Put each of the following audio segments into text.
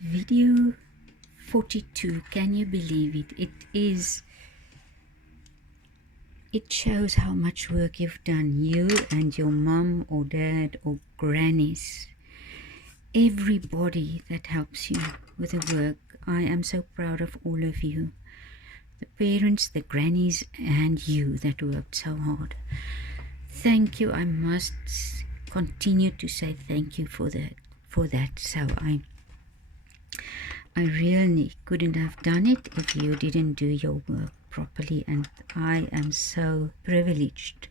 Video 42, can you believe it? It shows how much work you've done, you and your mum or dad or grannies, everybody that helps you with the work. I am so proud of all of you, the parents, the grannies, and you that worked so hard. Thank you. I must continue to say thank you for that. So I really couldn't have done it if you didn't do your work properly, and I am so privileged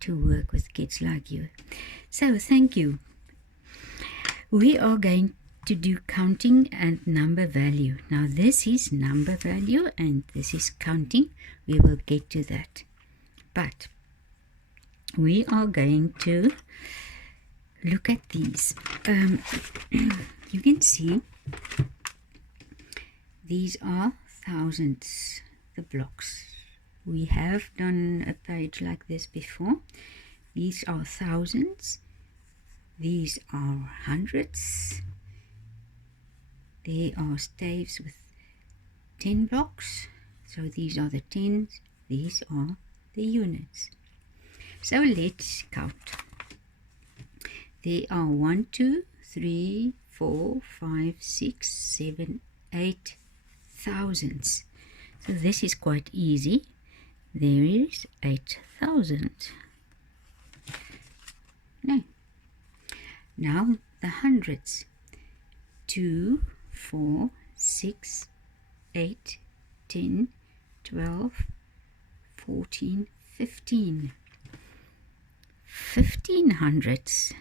to work with kids like you. So thank you. We are going to do counting and number value. Now this is number value and this is counting. We will get to that. But we are going to look at these. You can see these are thousands, the blocks. We have done a page like this before. These are thousands. These are hundreds. There are staves with 10 blocks. So these are the tens. These are the units. So let's count. There are 1, 2, 3, 4, 5, 6, 7, 8 thousands. So this is quite easy. There is 8,000. No. Now the hundreds. 2, 4, 6, 8, 10, 12, 14, 15. 15 hundreds.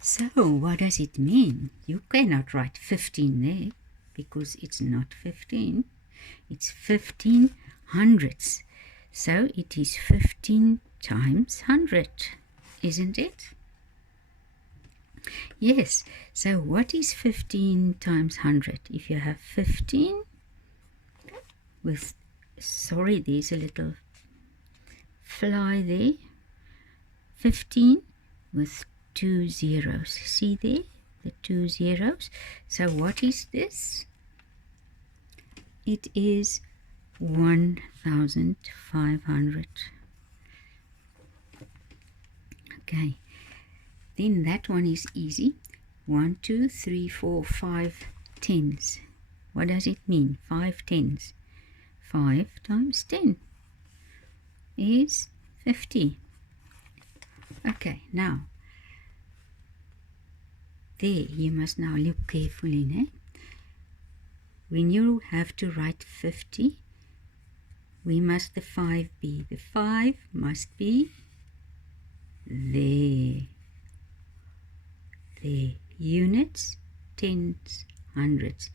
So what does it mean? You cannot write 15 there because it's not 15. It's 15 hundreds. So it is 15 times 100, isn't it? Yes. So what is 15 times 100? If you have 15 with, sorry, there's a little fly there. 15 with 2 zeros. See there? The 2 zeros. So what is this? It is 1,500. Okay. Then that one is easy. 1, 2, 3, 4, 5 tens. What does it mean? 5 tens. 5 times 10 is 50. Okay, now there you must now look carefully. Ne? When you have to write 50, where must the 5 be? The 5 must be there. There. Units, tens, hundreds.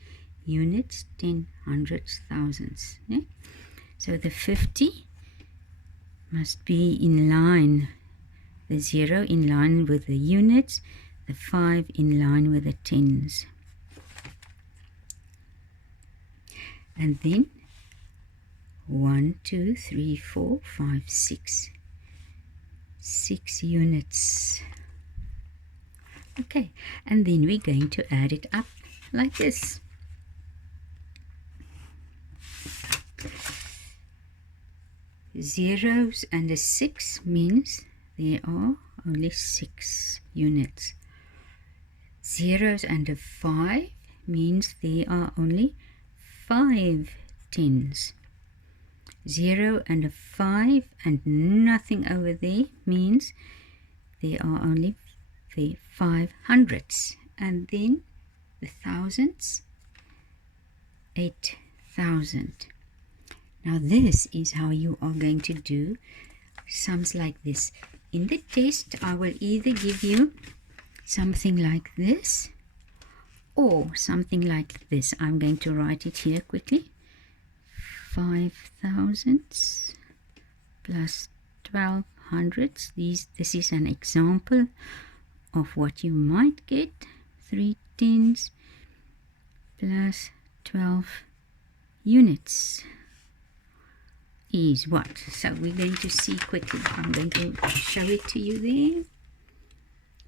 Units, 10, hundreds, thousands. Ne? So the 50 must be in line. The 0 in line with the units, the 5 in line with the tens. And then 1, 2, 3, 4, 5, 6. 6 units. Okay, and then we're going to add it up like this. Zeros and a 6 means there are only 6 units. Zeros and a 5 means there are only 5 tens. 0 and a 5 and nothing over there means there are only 5 hundreds. And then the thousands, 8,000. Now this is how you are going to do sums like this. In the test, I will either give you something like this or something like this. I'm going to write it here quickly. 5,000 plus 12 hundreds. This is an example of what you might get. 3 tens plus 12 units is what? So we're going to see quickly. I'm going to show it to you there.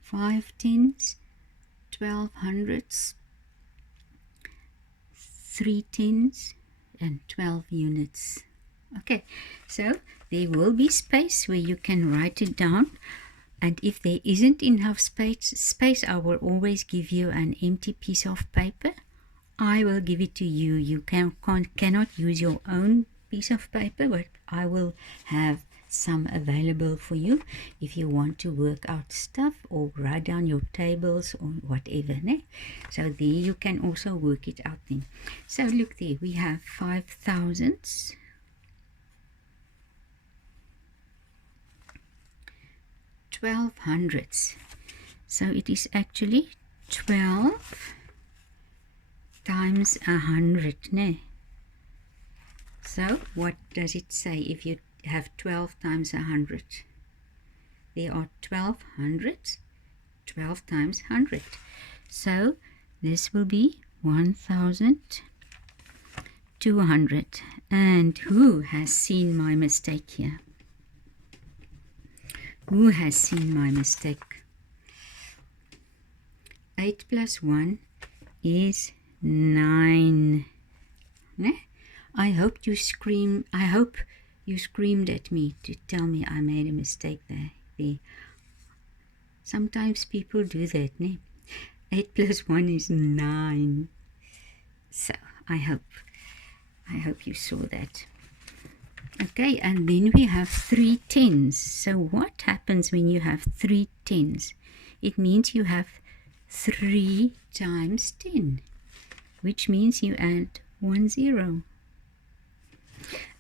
5 tens, 12 hundreds, 3 tens and 12 units. Okay, so there will be space where you can write it down, and if there isn't enough space, I will always give you an empty piece of paper. I will give it to you. You cannot use your own piece of paper, but I will have some available for you if you want to work out stuff or write down your tables or whatever. Ne? So there you can also work it out then. So look there, we have 5 thousandths, 12 hundredths. So it is actually 12 times 100. Ne? So what does it say if you have 12 times 100? There are 12 hundredths, 12 times 100. So this will be 1,200. And who has seen my mistake here? Who has seen my mistake? 8 plus 1 is 9. Ne? I hope you screamed at me to tell me I made a mistake there. Sometimes people do that, ne? 8 plus 1 is 9. So I hope you saw that. Okay, and then we have 3 tens. So what happens when you have 3 tens? It means you have 3 times 10, which means you add 1 0.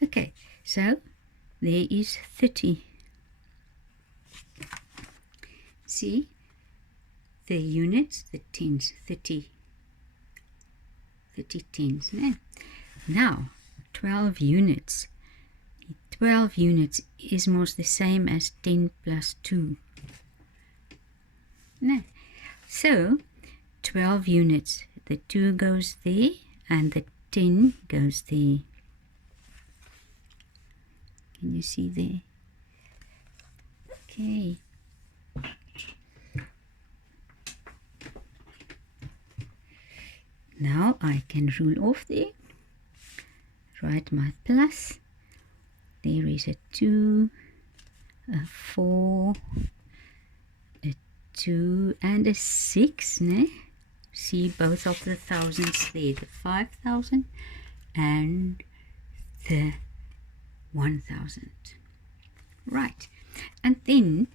Okay, so there is 30. See, the units, the tens, 30 tens. No? Now, 12 units. 12 units is most the same as 10 plus 2. No. So, 12 units. The 2 goes there and the 10 goes there. Can you see there? Okay. Now I can rule off there. Write my plus. There is a 2, a 4, a 2 and a 6. Ne? See both of the thousands there, the 5,000 and the 1,000. Right, and then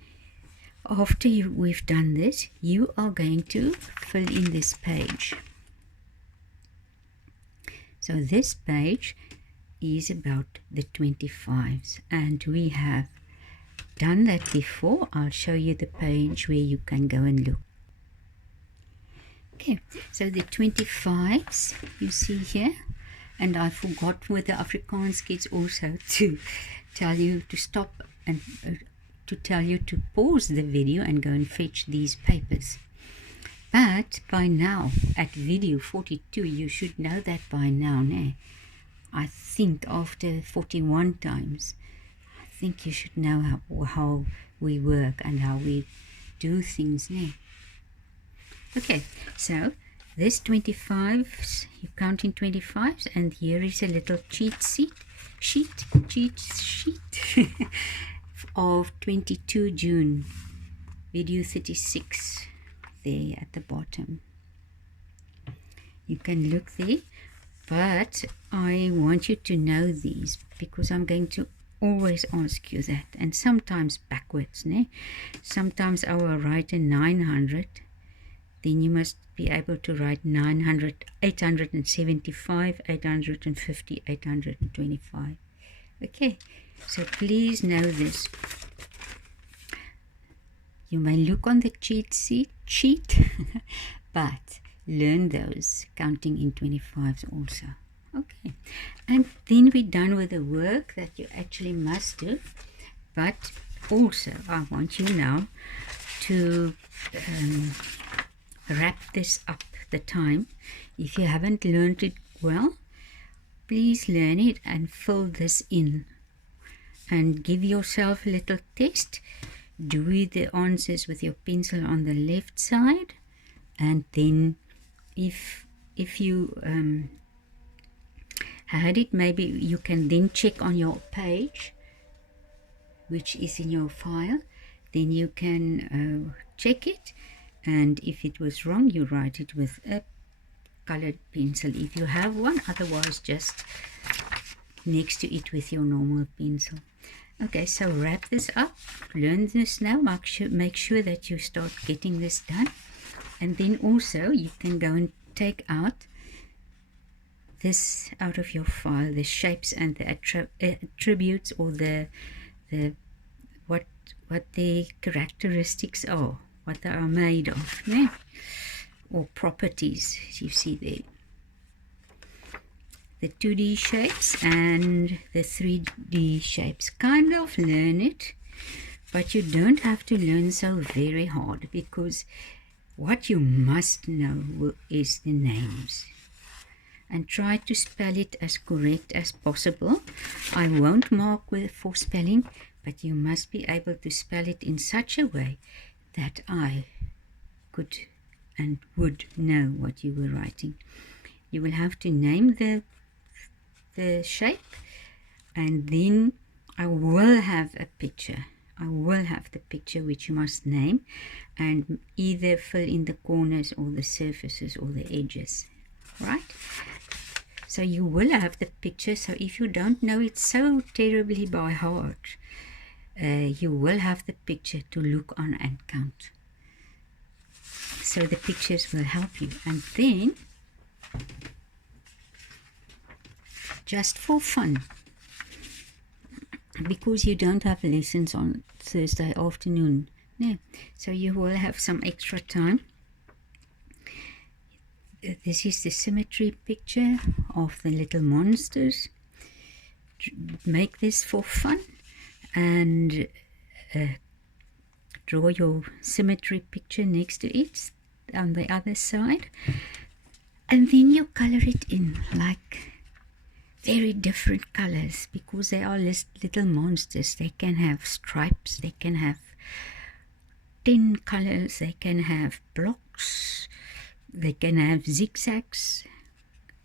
after we've done this, you are going to fill in this page. So this page is about the 25s, and we have done that before. I'll show you the page where you can go and look. Okay, so the 25s you see here, and I forgot with the Afrikaans kids also to tell you to stop and to tell you to pause the video and go and fetch these papers. But by now, at video 42, you should know that by now, ne? I think after 41 times, I think you should know how we work and how we do things, ne? Okay, so this 25s, you count in 25s, and here is a little cheat sheet of 22 June, video 36, there at the bottom. You can look there, but I want you to know these because I'm going to always ask you that, and sometimes backwards, ne? Sometimes I will write a 900, then you must be able to write 900, 875, 850, 825. Okay, so please know this. You may look on the cheat sheet, but learn those counting in 25s also. Okay, and then we're done with the work that you actually must do, but also I want you now to wrap this up the time. If you haven't learned it well, please learn it and fill this in and give yourself a little test. Do the answers with your pencil on the left side, and then if you had it, maybe you can then check on your page, which is in your file. Then you can check it, and if it was wrong, you write it with a colored pencil if you have one, otherwise just next to it with your normal pencil. Okay, so wrap this up, learn this now, make sure that you start getting this done. And then also you can go and take out this out of your file, the shapes and the attributes, or the what their characteristics are, what they are made of, yeah? Or properties, you see there. The 2D shapes and the 3D shapes. Kind of learn it, but you don't have to learn so very hard, because what you must know is the names. And try to spell it as correct as possible. I won't mark for spelling, but you must be able to spell it in such a way that I could and would know what you were writing. You will have to name the shape, and then I will have a picture. I will have the picture which you must name, and either fill in the corners or the surfaces or the edges, right? So you will have the picture. So if you don't know it so terribly by heart, you will have the picture to look on and count. So the pictures will help you. And then, just for fun, because you don't have lessons on Thursday afternoon, no, so you will have some extra time. This is the symmetry picture of the little monsters. Make this for fun, and draw your symmetry picture next to it on the other side, and then you color it in like very different colors, because they are little monsters. They can have stripes, they can have 10 colors, they can have blocks, they can have zigzags,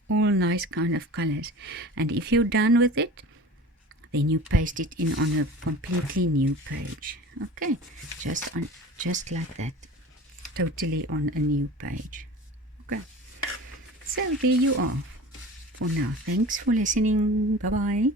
all nice kind of colors. And if you're done with it, then you paste it in on a completely new page. Okay, just like that, totally on a new page. Okay, so there you are for now. Thanks for listening. Bye bye.